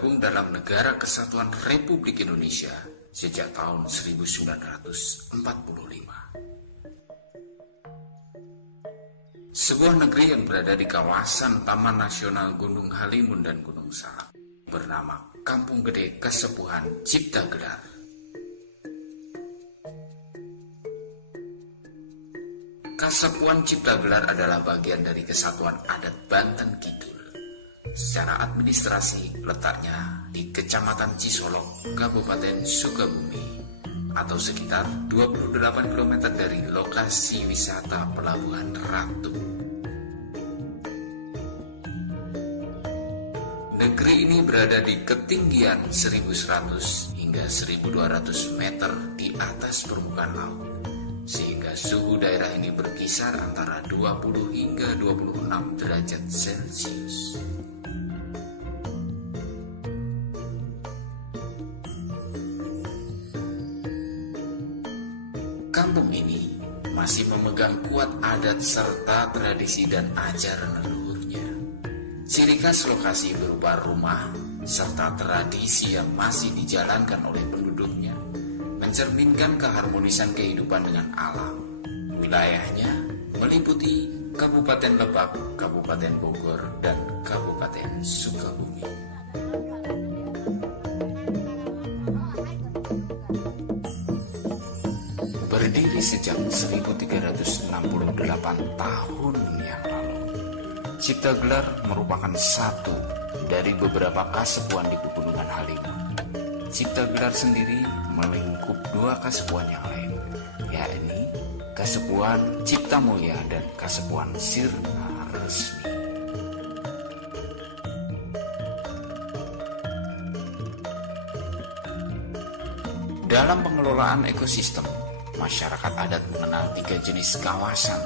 bergabung dalam Negara Kesatuan Republik Indonesia sejak tahun 1945. Sebuah negeri yang berada di kawasan Taman Nasional Gunung Halimun dan Gunung Salak bernama Kampung Gede Kasepuhan Cipta Gelar. Kasepuhan Cipta Gelar adalah bagian dari Kesatuan Adat Banten Kidul. Secara administrasi letaknya di Kecamatan Cisolok, Kabupaten Sukabumi, atau sekitar 28 km dari lokasi wisata Pelabuhan Ratu. Negeri ini berada di ketinggian 1100 hingga 1200 meter di atas permukaan laut, sehingga suhu daerah ini berkisar antara 20 hingga 26 derajat Celcius. Kampung ini masih memegang kuat adat serta tradisi dan ajaran leluhurnya. Ciri khas lokasi berupa rumah serta tradisi yang masih dijalankan oleh penduduknya mencerminkan keharmonisan kehidupan dengan alam. Wilayahnya meliputi Kabupaten Lebak, Kabupaten Bogor, dan Kabupaten Sukabumi. Berdiri sejak 1368 tahun yang lalu, Cipta Gelar merupakan satu dari beberapa kasepuhan di Pegunungan Halimun. Cipta Gelar sendiri melingkup dua kasepuhan yang lain, yakni Kasepuhan Cipta Mulia dan Kasepuhan Sirna Resmi. Dalam pengelolaan ekosistem, masyarakat adat mengenal 3 jenis kawasan.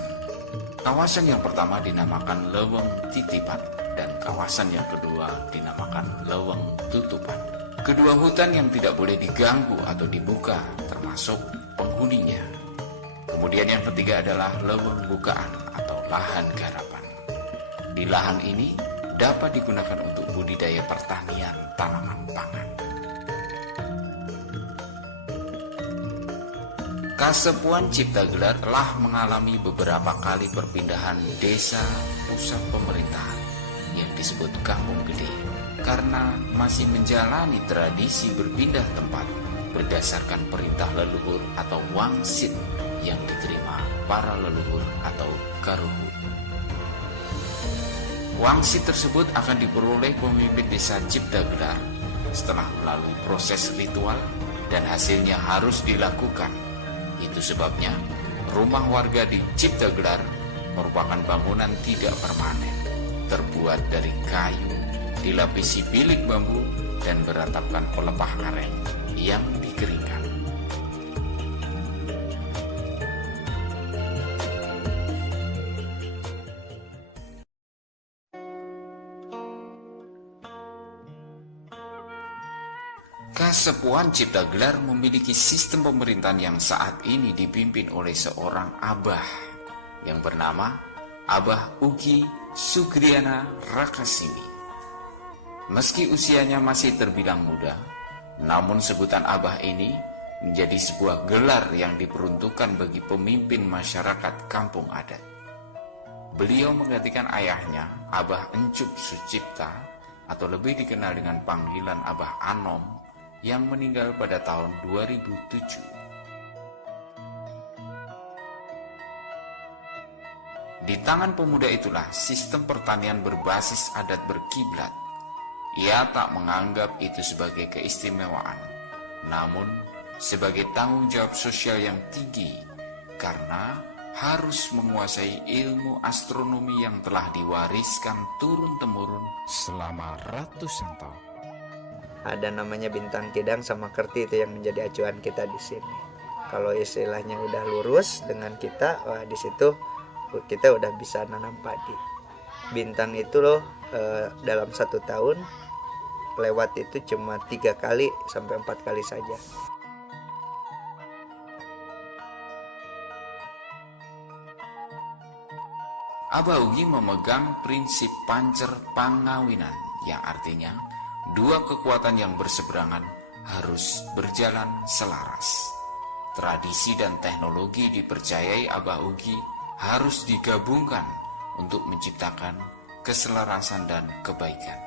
Kawasan yang pertama dinamakan Leweng Titipan dan kawasan yang kedua dinamakan Leweng Tutupan. Kedua hutan yang tidak boleh diganggu atau dibuka termasuk penghuninya. Kemudian yang ketiga adalah Leweng Bukaan atau lahan garapan. Di lahan ini dapat digunakan untuk budidaya pertanian tanaman pangan. Kasepuhan Cipta Gelar telah mengalami beberapa kali perpindahan desa pusat pemerintahan yang disebut Kampung Gede karena masih menjalani tradisi berpindah tempat berdasarkan perintah leluhur atau wangsit yang diterima para leluhur atau karuhun. Wangsit tersebut akan diperoleh pemimpin desa Cipta Gelar setelah melalui proses ritual dan hasilnya harus dilakukan. Itu sebabnya rumah warga di Cipta Gelar merupakan bangunan tidak permanen, terbuat dari kayu, dilapisi bilik bambu, dan beratapkan pelepah aren yang dikeringkan. Kasepuhan Cipta Gelar memiliki sistem pemerintahan yang saat ini dipimpin oleh seorang abah yang bernama Abah Ugi Sugriana Rakasimi. Meski usianya masih terbilang muda, namun sebutan abah ini menjadi sebuah gelar yang diperuntukkan bagi pemimpin masyarakat kampung adat. Beliau menggantikan ayahnya, Abah Encup Sucipta, atau lebih dikenal dengan panggilan Abah Anom, yang meninggal pada tahun 2007. Di tangan pemuda itulah sistem pertanian berbasis adat berkiblat. Ia tak menganggap itu sebagai keistimewaan, namun sebagai tanggung jawab sosial yang tinggi karena harus menguasai ilmu astronomi yang telah diwariskan turun-temurun selama ratusan tahun. Ada namanya bintang kidang sama kerti, itu yang menjadi acuan kita di sini. Kalau istilahnya udah lurus dengan kita, wah di situ kita udah bisa nanam padi. Bintang itu loh dalam 1 tahun lewat itu cuma 3 kali sampai 4 kali saja. Abah Ugi memegang prinsip pancer pangawinan yang artinya Dua kekuatan yang berseberangan harus berjalan selaras. Tradisi dan teknologi dipercayai Abah Ugi harus digabungkan untuk menciptakan keselarasan dan kebaikan.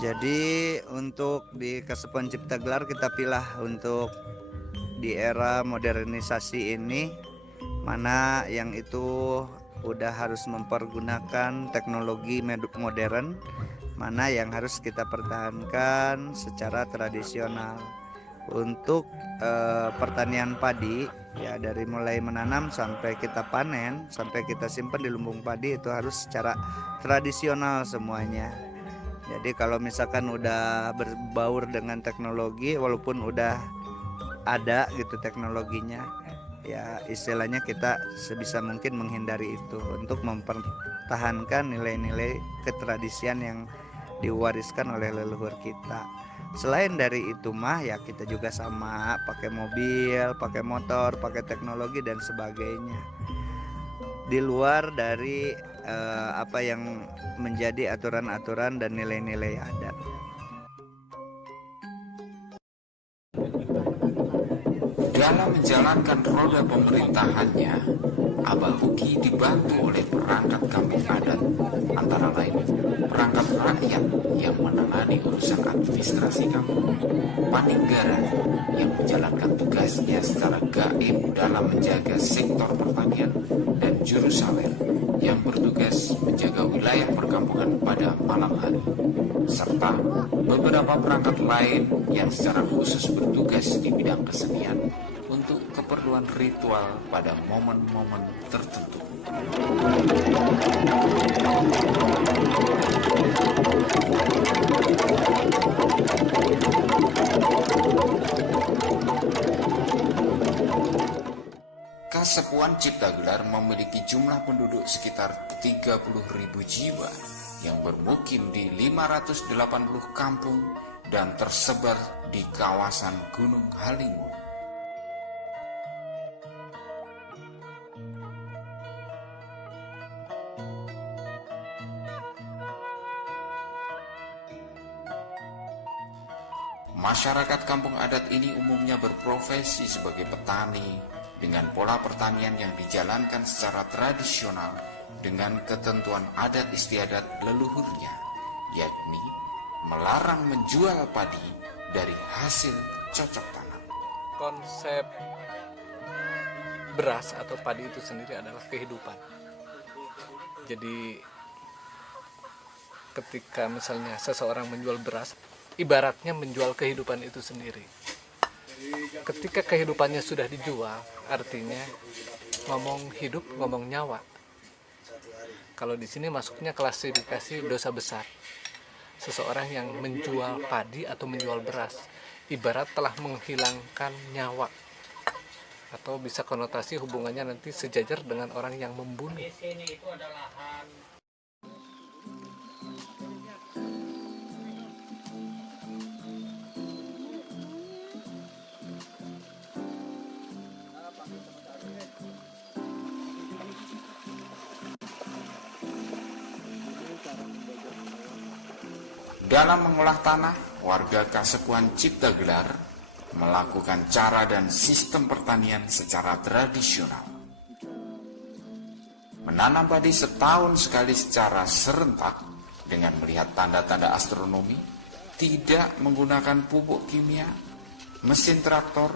Jadi untuk di Kasepuan Cipta Gelar kita pilih untuk di era modernisasi ini, mana yang itu udah harus mempergunakan teknologi modern, mana yang harus kita pertahankan secara tradisional. Untuk pertanian padi, ya dari mulai menanam sampai kita panen, sampai kita simpan di lumbung padi, itu harus secara tradisional semuanya. Jadi kalau misalkan udah berbaur dengan teknologi, walaupun udah ada gitu teknologinya, ya istilahnya kita sebisa mungkin menghindari itu untuk mempertahankan nilai-nilai ketradisian yang diwariskan oleh leluhur kita. Selain dari itu mah ya kita juga sama, pakai mobil, pakai motor, pakai teknologi dan sebagainya, di luar dari apa yang menjadi aturan-aturan dan nilai-nilai adat. Dalam menjalankan roda pemerintahannya, Abah Ugi dibantu oleh perangkat kampung adat, antara lain perangkat rakyat yang menangani urusan administrasi kampung, paninggaran yang menjalankan tugasnya secara gaib dalam menjaga sektor pertanian, dan juru sawer yang bertugas menjaga wilayah perkampungan pada malam hari, serta beberapa perangkat lain yang secara khusus bertugas di bidang kesenian untuk keperluan ritual pada momen-momen tertentu. Kasepuan Cipta Gelar memiliki jumlah penduduk sekitar 30.000 jiwa yang bermukim di 580 kampung dan tersebar di kawasan Gunung Halimun. Masyarakat kampung adat ini umumnya berprofesi sebagai petani dengan pola pertanian yang dijalankan secara tradisional dengan ketentuan adat istiadat leluhurnya, yakni melarang menjual padi dari hasil cocok tanam. Konsep beras atau padi itu sendiri adalah kehidupan. Jadi ketika misalnya seseorang menjual beras, ibaratnya menjual kehidupan itu sendiri. Ketika kehidupannya sudah dijual, artinya ngomong hidup, ngomong nyawa. Kalau di sini masuknya klasifikasi dosa besar. Seseorang yang menjual padi atau menjual beras, ibarat telah menghilangkan nyawa. Atau bisa konotasi hubungannya nanti sejajar dengan orang yang membunuh. Dalam mengolah tanah, warga Kasepuan Cipta Gelar melakukan cara dan sistem pertanian secara tradisional. Menanam padi setahun sekali secara serentak dengan melihat tanda-tanda astronomi, tidak menggunakan pupuk kimia, mesin traktor,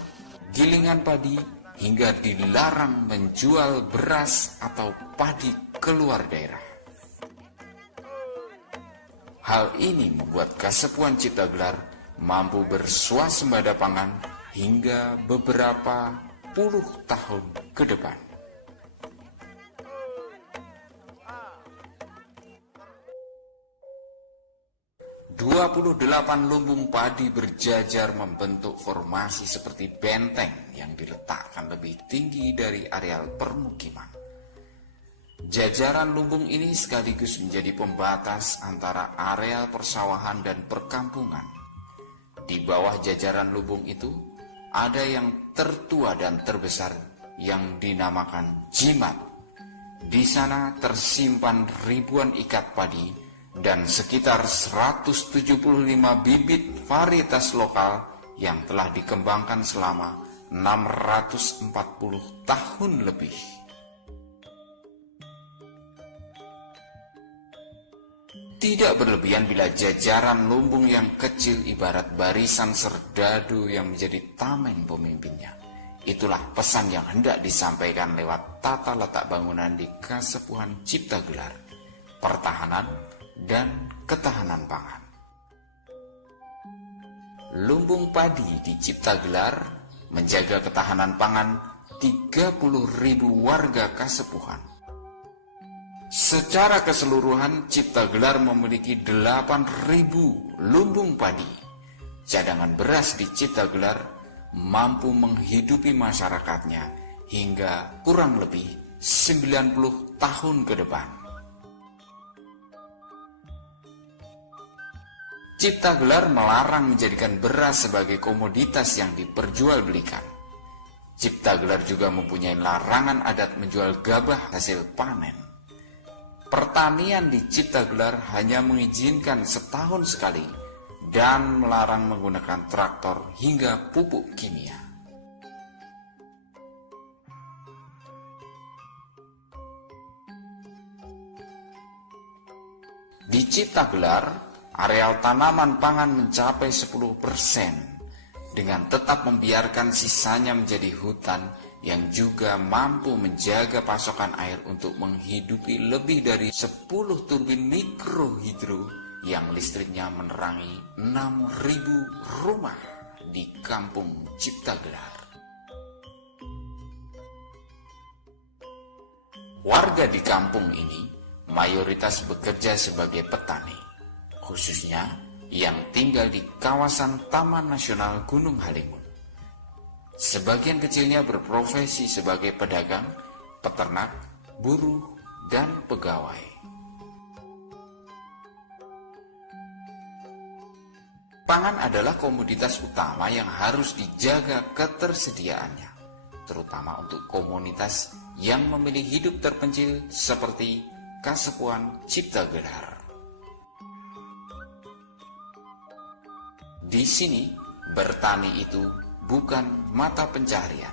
gilingan padi, hingga dilarang menjual beras atau padi keluar daerah. Hal ini membuat Kasepuan Cipta Gelar mampu bersuasembada pangan hingga beberapa puluh tahun ke depan. "28 lumbung padi berjajar membentuk formasi seperti benteng yang diletakkan lebih tinggi dari areal permukiman. Jajaran lumbung ini sekaligus menjadi pembatas antara areal persawahan dan perkampungan. Di bawah jajaran lumbung itu, ada yang tertua dan terbesar yang dinamakan jimat. Di sana tersimpan ribuan ikat padi dan sekitar 175 bibit varietas lokal yang telah dikembangkan selama 640 tahun lebih. Tidak berlebihan bila jajaran lumbung yang kecil ibarat barisan serdadu yang menjadi tameng pemimpinnya. Itulah pesan yang hendak disampaikan lewat tata letak bangunan di Kasepuhan Ciptagelar, pertahanan dan ketahanan pangan. Lumbung padi di Ciptagelar menjaga ketahanan pangan 30.000 warga Kasepuhan. Secara keseluruhan, Ciptagelar memiliki 8.000 lumbung padi. Cadangan beras di Ciptagelar mampu menghidupi masyarakatnya hingga kurang lebih 90 tahun ke depan. Ciptagelar melarang menjadikan beras sebagai komoditas yang diperjualbelikan. Ciptagelar juga mempunyai larangan adat menjual gabah hasil panen. Pertanian di Ciptagelar hanya mengizinkan setahun sekali dan melarang menggunakan traktor hingga pupuk kimia. Di Ciptagelar, areal tanaman pangan mencapai 10% dengan tetap membiarkan sisanya menjadi hutan yang juga mampu menjaga pasokan air untuk menghidupi lebih dari 10 turbin mikrohidro yang listriknya menerangi 6.000 rumah di kampung Ciptagelar. Warga di kampung ini mayoritas bekerja sebagai petani, khususnya yang tinggal di kawasan Taman Nasional Gunung Halimun. Sebagian kecilnya berprofesi sebagai pedagang, peternak, buruh, dan pegawai. Pangan adalah komoditas utama yang harus dijaga ketersediaannya, terutama untuk komunitas yang memilih hidup terpencil seperti Kasepuhan Ciptagelar. Di sini, bertani itu bukan mata pencaharian.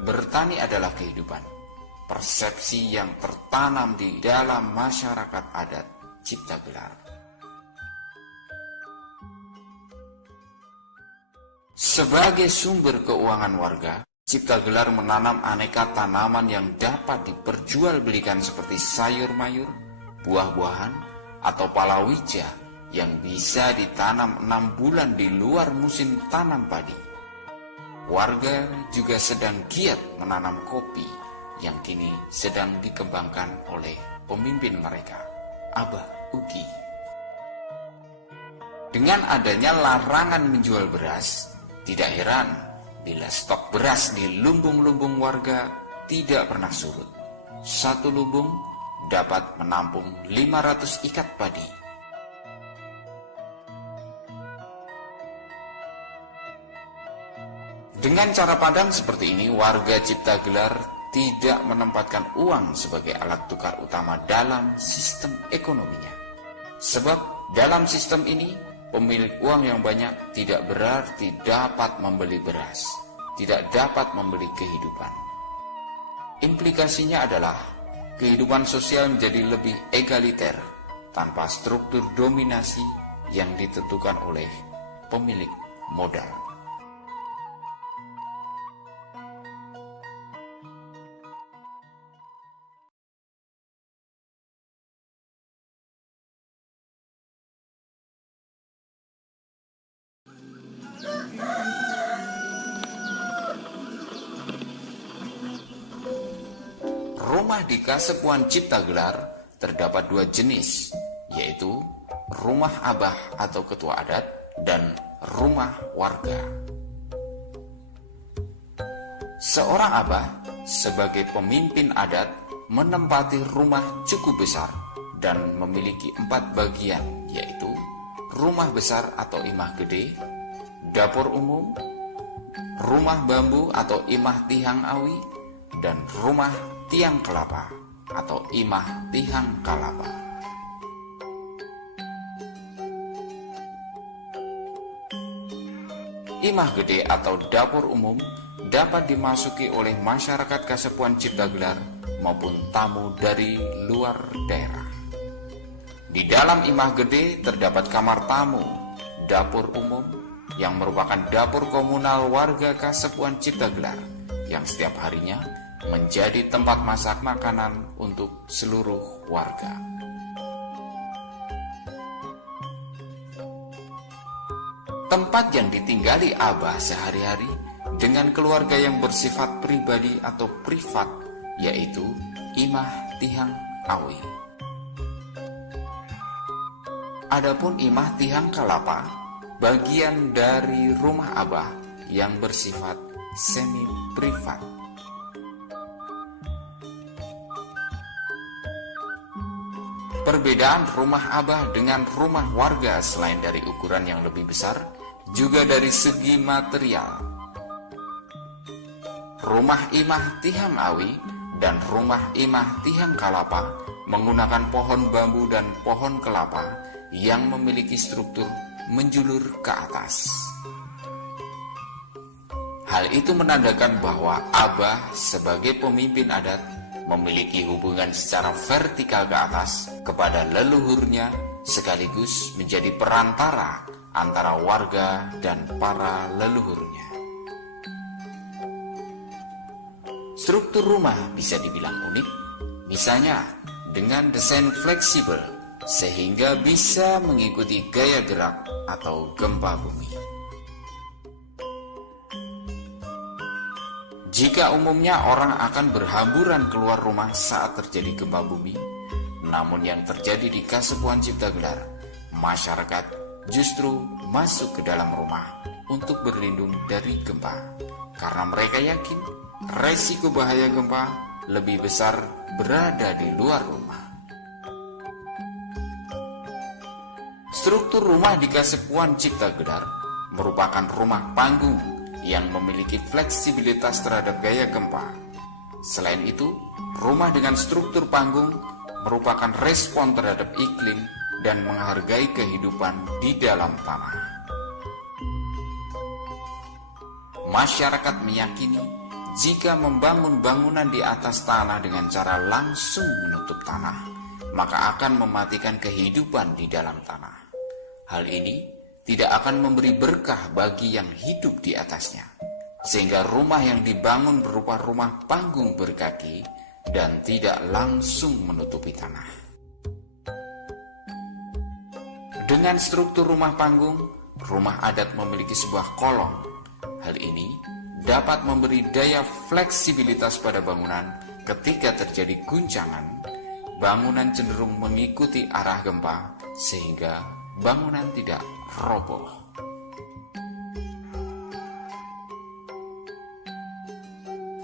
Bertani adalah kehidupan, persepsi yang tertanam di dalam masyarakat adat Ciptagelar. Sebagai sumber keuangan warga, Ciptagelar menanam aneka tanaman yang dapat diperjualbelikan seperti sayur-mayur, buah-buahan, atau palawija yang bisa ditanam 6 bulan di luar musim tanam padi. Warga juga sedang giat menanam kopi yang kini sedang dikembangkan oleh pemimpin mereka, Abah Ugi. Dengan adanya larangan menjual beras, tidak heran bila stok beras di lumbung-lumbung warga tidak pernah surut. Satu lumbung dapat menampung 500 ikat padi. Dengan cara padang seperti ini, warga Ciptagelar tidak menempatkan uang sebagai alat tukar utama dalam sistem ekonominya. Sebab dalam sistem ini, pemilik uang yang banyak tidak berarti dapat membeli beras, tidak dapat membeli kehidupan. Implikasinya adalah kehidupan sosial menjadi lebih egaliter tanpa struktur dominasi yang ditentukan oleh pemilik modal. Rumah di Kasepuhan Ciptagelar terdapat 2 jenis, yaitu rumah abah atau ketua adat dan rumah warga. Seorang abah sebagai pemimpin adat menempati rumah cukup besar dan memiliki 4 bagian, yaitu rumah besar atau imah gede, dapur umum, rumah bambu atau imah tihang awi, dan rumah tiang kelapa atau imah tihang kalapa. Imah gede atau dapur umum dapat dimasuki oleh masyarakat Kasepuhan Ciptagelar maupun tamu dari luar daerah. Di dalam imah gede terdapat kamar tamu, dapur umum yang merupakan dapur komunal warga Kasepuhan Ciptagelar yang setiap harinya menjadi tempat masak makanan untuk seluruh warga. Tempat yang ditinggali Abah sehari-hari dengan keluarga yang bersifat pribadi atau privat, yaitu Imah Tihang Awi. Adapun Imah Tihang Kalapa, bagian dari rumah Abah yang bersifat semi privat. Perbedaan rumah Abah dengan rumah warga selain dari ukuran yang lebih besar, juga dari segi material. Rumah Imah Tihang Awi dan rumah Imah Tihang Kalapa menggunakan pohon bambu dan pohon kelapa yang memiliki struktur menjulur ke atas. Hal itu menandakan bahwa Abah sebagai pemimpin adat memiliki hubungan secara vertikal ke atas kepada leluhurnya, sekaligus menjadi perantara antara warga dan para leluhurnya. Struktur rumah bisa dibilang unik, misalnya dengan desain fleksibel sehingga bisa mengikuti gaya gerak atau gempa bumi. Jika umumnya orang akan berhamburan keluar rumah saat terjadi gempa bumi, namun yang terjadi di Kasepuhan Ciptagelar, masyarakat justru masuk ke dalam rumah untuk berlindung dari gempa, karena mereka yakin resiko bahaya gempa lebih besar berada di luar rumah. Struktur rumah di Kasepuhan Ciptagelar merupakan rumah panggung yang memiliki fleksibilitas terhadap gaya gempa. Selain itu, rumah dengan struktur panggung merupakan respon terhadap iklim dan menghargai kehidupan di dalam tanah. Masyarakat meyakini jika membangun bangunan di atas tanah dengan cara langsung menutup tanah, maka akan mematikan kehidupan di dalam tanah. Hal ini tidak akan memberi berkah bagi yang hidup di atasnya, sehingga rumah yang dibangun berupa rumah panggung berkaki dan tidak langsung menutupi tanah. Dengan struktur rumah panggung, rumah adat memiliki sebuah kolong. Hal ini dapat memberi daya fleksibilitas pada bangunan ketika terjadi guncangan. Bangunan cenderung mengikuti arah gempa sehingga bangunan tidak roboh.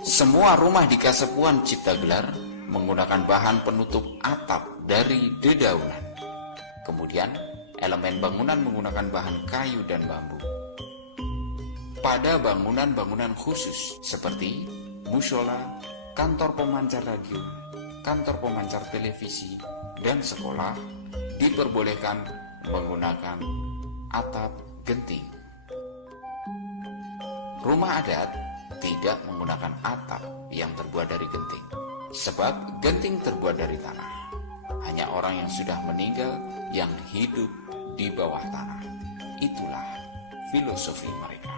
Semua rumah di Kasepuhan Ciptagelar menggunakan bahan penutup atap dari dedaunan. Kemudian, elemen bangunan menggunakan bahan kayu dan bambu. Pada bangunan-bangunan khusus seperti mushola, kantor pemancar radio, kantor pemancar televisi, dan sekolah diperbolehkan menggunakan atap genting. Rumah adat tidak menggunakan atap yang terbuat dari genting, sebab genting terbuat dari tanah. Hanya orang yang sudah meninggal yang hidup di bawah tanah. Itulah filosofi mereka.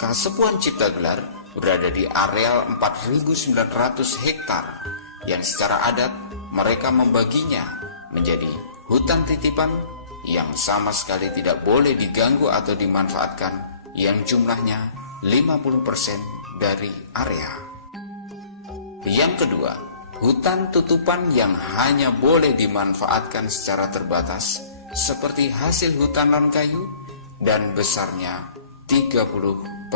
Kasepuhan Ciptagelar berada di areal 4.900 hektar yang secara adat mereka membaginya menjadi hutan titipan yang sama sekali tidak boleh diganggu atau dimanfaatkan, yang jumlahnya 50% dari area. Yang kedua, hutan tutupan yang hanya boleh dimanfaatkan secara terbatas seperti hasil hutan non kayu dan besarnya 30%.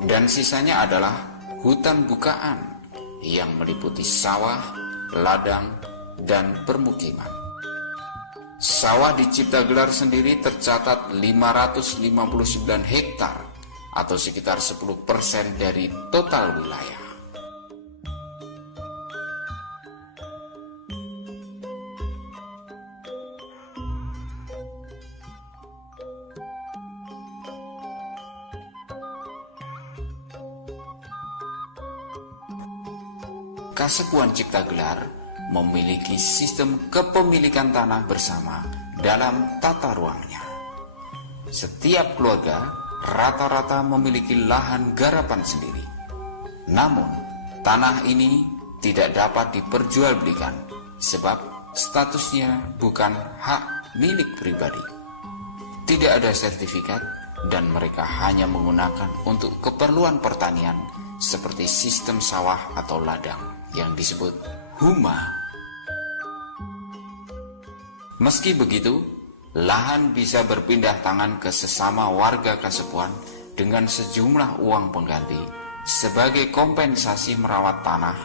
Dan sisanya adalah hutan bukaan yang meliputi sawah, ladang, dan permukiman. Sawah di Ciptagelar sendiri tercatat 559 hektar atau sekitar 10% dari total wilayah. Kasepuan Ciptagelar memiliki sistem kepemilikan tanah bersama dalam tata ruangnya. Setiap keluarga rata-rata memiliki lahan garapan sendiri. Namun, tanah ini tidak dapat diperjualbelikan sebab statusnya bukan hak milik pribadi. Tidak ada sertifikat dan mereka hanya menggunakan untuk keperluan pertanian seperti sistem sawah atau ladang yang disebut huma. Meski begitu, lahan bisa berpindah tangan ke sesama warga Kasepuan dengan sejumlah uang pengganti sebagai kompensasi merawat tanah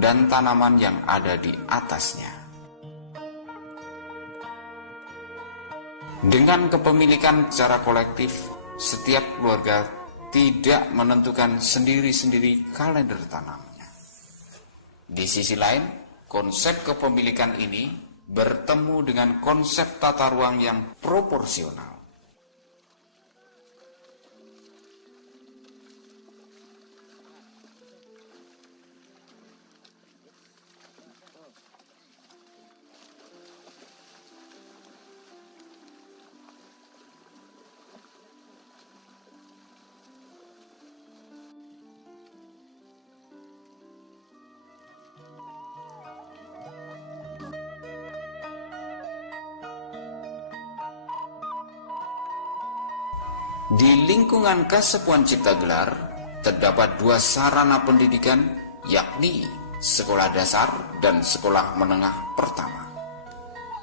dan tanaman yang ada di atasnya. Dengan kepemilikan secara kolektif, setiap keluarga tidak menentukan sendiri-sendiri kalender tanamnya. Di sisi lain, konsep kepemilikan ini bertemu dengan konsep tata ruang yang proporsional. Di lingkungan Kasepuan Ciptagelar terdapat dua sarana pendidikan, yakni sekolah dasar dan sekolah menengah pertama.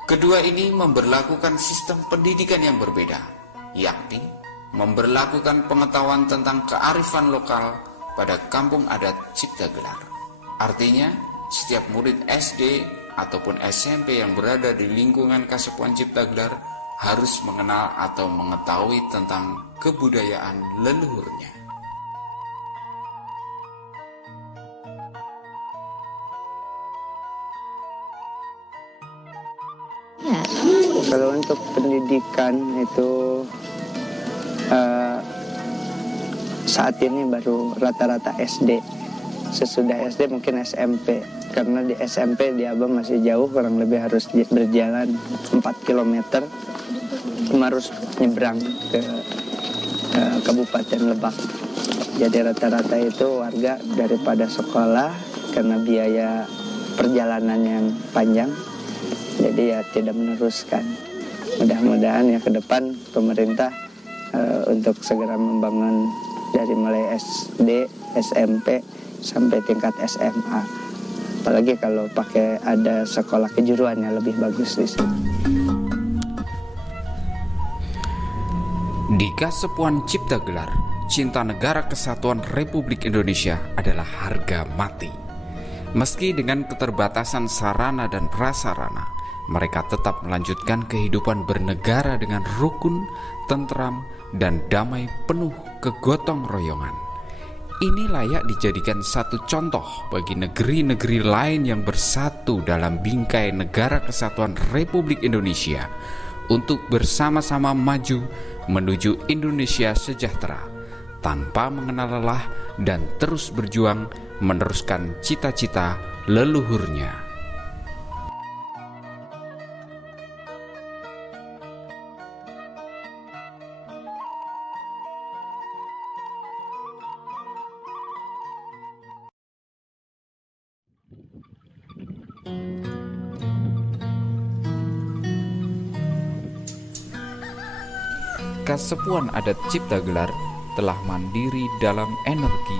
Kedua ini memberlakukan sistem pendidikan yang berbeda, yakni memberlakukan pengetahuan tentang kearifan lokal pada kampung adat Ciptagelar. Artinya, setiap murid SD ataupun SMP yang berada di lingkungan Kasepuan Ciptagelar harus mengenal atau mengetahui tentang kebudayaan leluhurnya. Kalau untuk pendidikan itu saat ini baru rata-rata SD. Sesudah SD mungkin SMP. Karena di SMP di Abah masih jauh, kurang lebih harus berjalan 4 km. Harus nyebrang ke Kabupaten Lebak. Jadi rata-rata itu warga daripada sekolah karena biaya perjalanan yang panjang, jadi ya tidak meneruskan. Mudah-mudahan ya ke depan pemerintah untuk segera membangun dari mulai SD, SMP sampai tingkat SMA. Apalagi kalau pakai ada sekolah kejuruan yang lebih bagus di sini. Di Kasepuan Ciptagelar, cinta negara kesatuan Republik Indonesia adalah harga mati. Meski dengan keterbatasan sarana dan prasarana, mereka tetap melanjutkan kehidupan bernegara dengan rukun, tentram, dan damai penuh kegotong royongan. Ini layak dijadikan satu contoh bagi negeri-negeri lain yang bersatu dalam bingkai negara kesatuan Republik Indonesia untuk bersama-sama maju menuju Indonesia sejahtera tanpa mengenal lelah dan terus berjuang meneruskan cita-cita leluhurnya. Kasepuan Adat Ciptagelar telah mandiri dalam energi.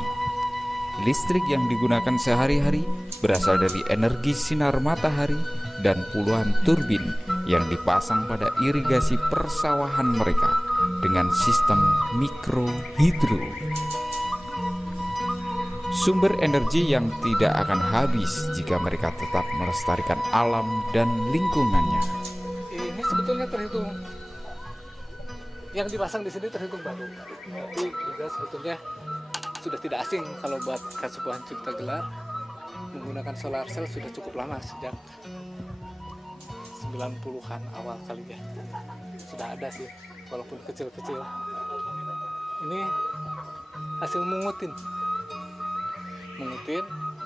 Listrik yang digunakan sehari-hari berasal dari energi sinar matahari dan puluhan turbin yang dipasang pada irigasi persawahan mereka dengan sistem mikrohidro. Sumber energi yang tidak akan habis jika mereka tetap melestarikan alam dan lingkungannya. Ini sebetulnya terhitung yang dipasang di sini terhitung baru, tapi juga sebetulnya sudah tidak asing kalau buat Kasepuhan Cipta Gelar menggunakan solar cell sudah cukup lama, sejak 90-an awal kali ya. Sudah ada sih, walaupun kecil-kecil. Ini hasil mengutin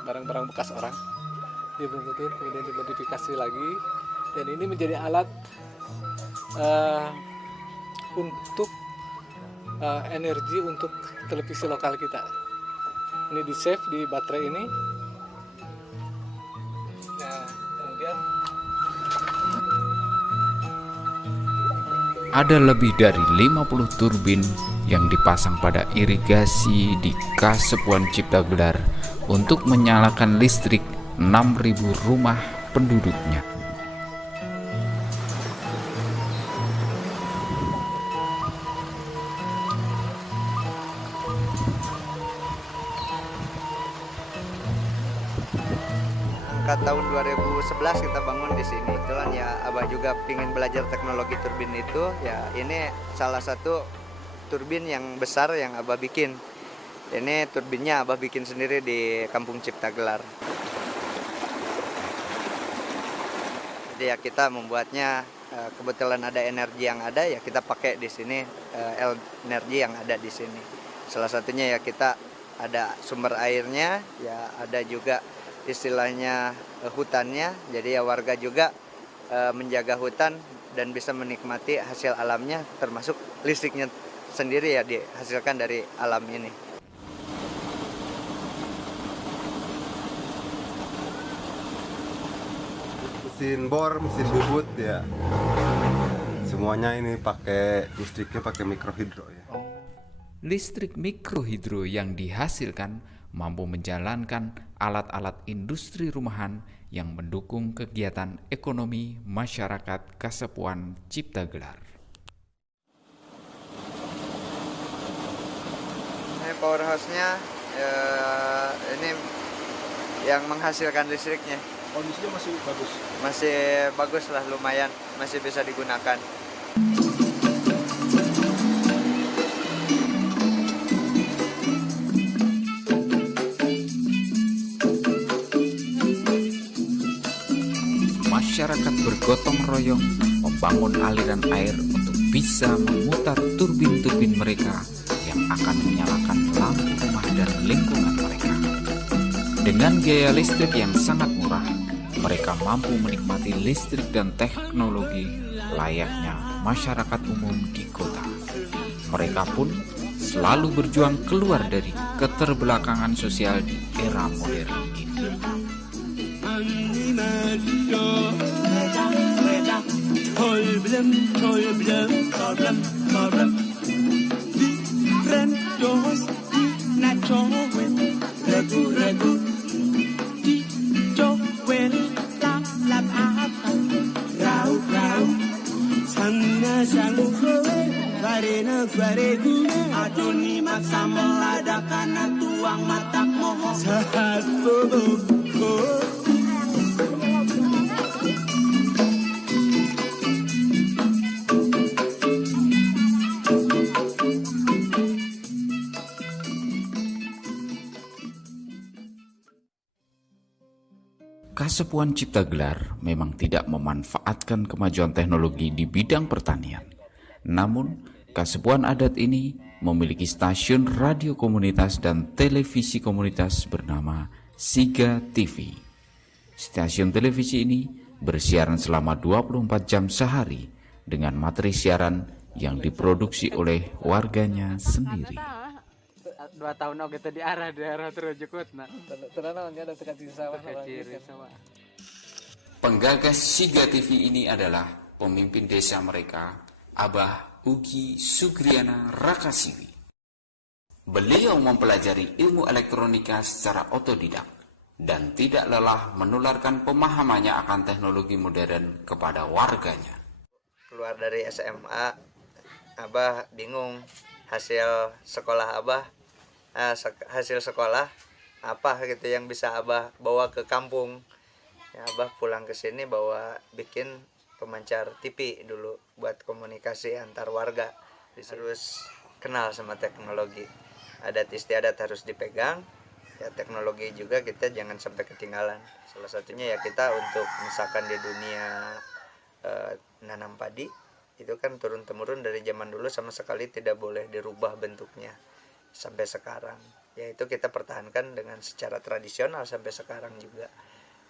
barang-barang bekas orang, dibungkutin kemudian dimodifikasi lagi, dan ini menjadi alat untuk energi untuk televisi lokal kita. Ini di save di baterai ini. Nah, kemudian ada lebih dari 50 turbin yang dipasang pada irigasi di Kasepuhan Cipta Gelar untuk menyalakan listrik 6.000 rumah penduduknya. Angka tahun 2011 kita bangun di sini. Kebetulan ya Abah juga ingin belajar teknologi turbin itu. Ya ini salah satu turbin yang besar yang Abah bikin. Ini turbinnya Abah bikin sendiri di Kampung Cipta Gelar. Jadi ya kita membuatnya, kebetulan ada energi yang ada ya kita pakai di sini, energi yang ada di sini. Salah satunya ya kita ada sumber airnya, ya ada juga istilahnya hutannya. Jadi ya warga juga menjaga hutan dan bisa menikmati hasil alamnya, termasuk listriknya sendiri ya dihasilkan dari alam ini. Mesin bor, mesin bubut ya. Semuanya ini pakai listriknya pakai mikrohidro ya. Listrik mikrohidro yang dihasilkan mampu menjalankan alat-alat industri rumahan yang mendukung kegiatan ekonomi masyarakat Kasepuhan Cipta Gelar. Ini powerhouse-nya, ini yang menghasilkan listriknya. Kondisinya masih bagus. Masih bagus lah, lumayan, masih bisa digunakan. Masyarakat bergotong royong membangun aliran air untuk bisa memutar turbin-turbin mereka yang akan menyalakan lampu rumah dan lingkungan mereka. Dengan biaya listrik yang sangat murah, mereka mampu menikmati listrik dan teknologi layaknya masyarakat umum di kota. Mereka pun selalu berjuang keluar dari keterbelakangan sosial di era modern ini. Kasepuhan Cipta Gelar memang tidak memanfaatkan kemajuan teknologi di bidang pertanian. Namun, Kasepuhan adat ini memiliki stasiun radio komunitas dan televisi komunitas bernama Siga TV. Stasiun televisi ini bersiaran selama 24 jam sehari dengan materi siaran yang diproduksi oleh warganya sendiri. 2 tahun oke di arah daerah terjekut nah. Penggagas Siga TV ini adalah pemimpin desa mereka, Abah Ugi Sugriana Rakasiwi. Beliau mempelajari ilmu elektronika secara otodidak dan tidak lelah menularkan pemahamannya akan teknologi modern kepada warganya. Keluar dari SMA, Abah bingung hasil sekolah Abah, hasil sekolah apa gitu yang bisa Abah bawa ke kampung. Ya, Abah pulang ke sini bikin pemancar TV dulu buat komunikasi antar warga. Harus kenal sama teknologi, adat istiadat harus dipegang, ya teknologi juga kita jangan sampai ketinggalan. Salah satunya ya kita untuk misalkan di dunia nanam padi itu kan turun temurun dari zaman dulu, sama sekali tidak boleh dirubah bentuknya sampai sekarang. Yaitu kita pertahankan dengan secara tradisional sampai sekarang juga.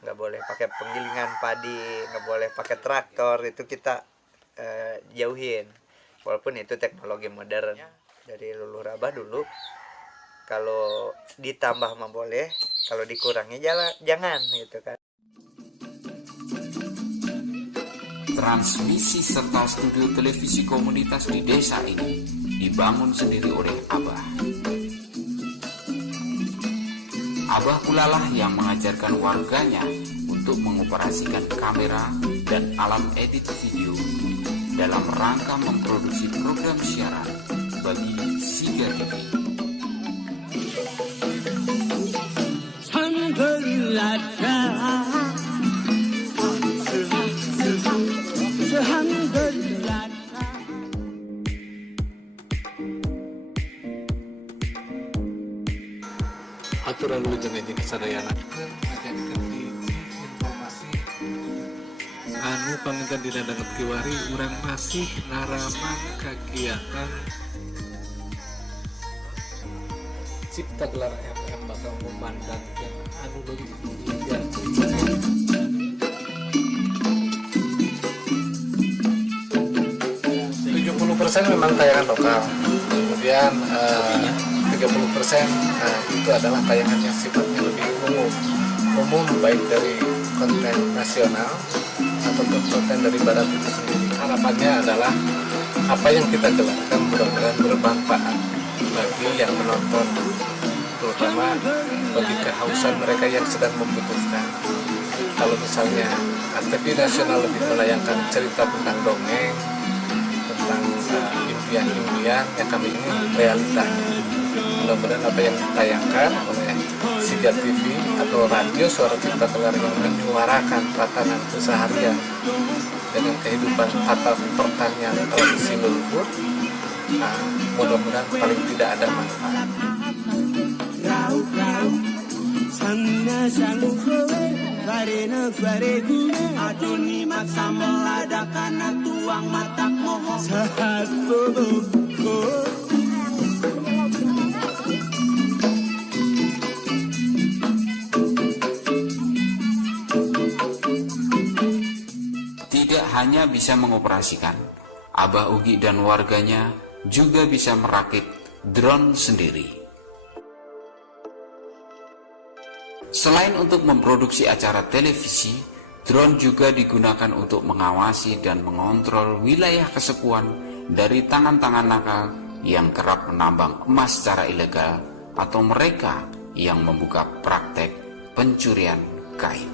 Nggak boleh pakai penggilingan padi, nggak boleh pakai traktor, itu kita jauhin. Walaupun itu teknologi modern dari luluh rabah dulu. Kalau ditambah mah boleh, kalau dikurangi jangan gitu kan. Transmisi serta studio televisi komunitas di desa ini dibangun sendiri oleh Abah. Abah pula lah yang mengajarkan warganya untuk mengoperasikan kamera dan alat edit video dalam rangka memproduksi program siaran bagi Siga TV. Aturan wilujeng enjing sadayana ngajarkeun hiji informasi anu panginten dina danget kiwari, urang masih naraman kagiatan Cipta Gelar FM bakal memandangkan anu leuwih mulia. 70% memang tayangan lokal, kemudian 30% itu adalah tayangan yang sifatnya lebih umum baik dari konten nasional ataupun konten dari barat itu sendiri. Harapannya adalah apa yang kita gelarkan mudah-mudahan bermanfaat bagi yang menonton, terutama bagi kehausan mereka yang sedang membutuhkan. Kalau misalnya TV nasional lebih menayangkan cerita tentang dongeng, tentang impian-impian yang kami ingin realita. Mudah-mudahan apa yang ditayangkan oleh Siga TV atau radio Suara Cipta Gelar yang menyuarakan tatanan keseharian dengan kehidupan tata pertanian tradisi leluhur, mudah-mudahan paling tidak ada manfaat. Tidak hanya bisa mengoperasikan, Abah Ugi dan warganya juga bisa merakit drone sendiri. Selain untuk memproduksi acara televisi, drone juga digunakan untuk mengawasi dan mengontrol wilayah kesepuan dari tangan-tangan nakal yang kerap menambang emas secara ilegal atau mereka yang membuka praktek pencurian kain.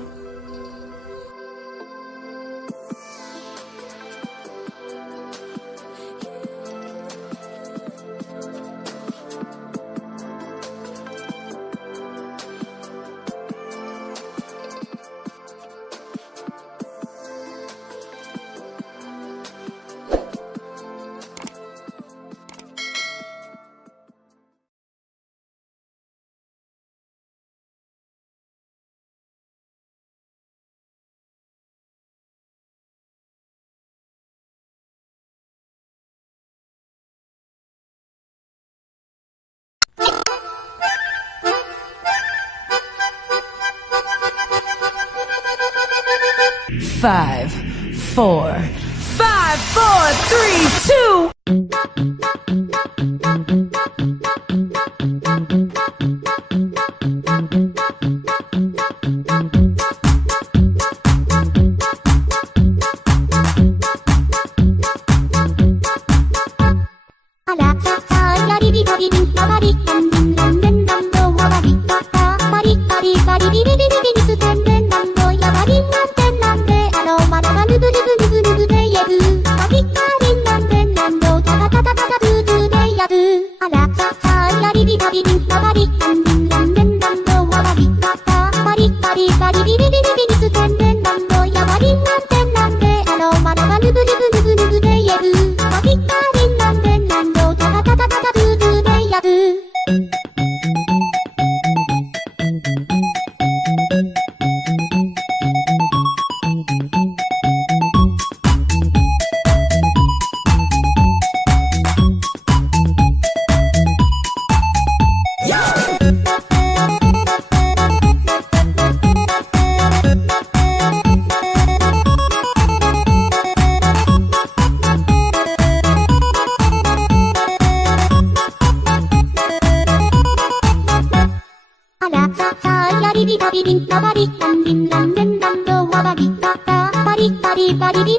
Five, four, 3, 2. Bye. Saya di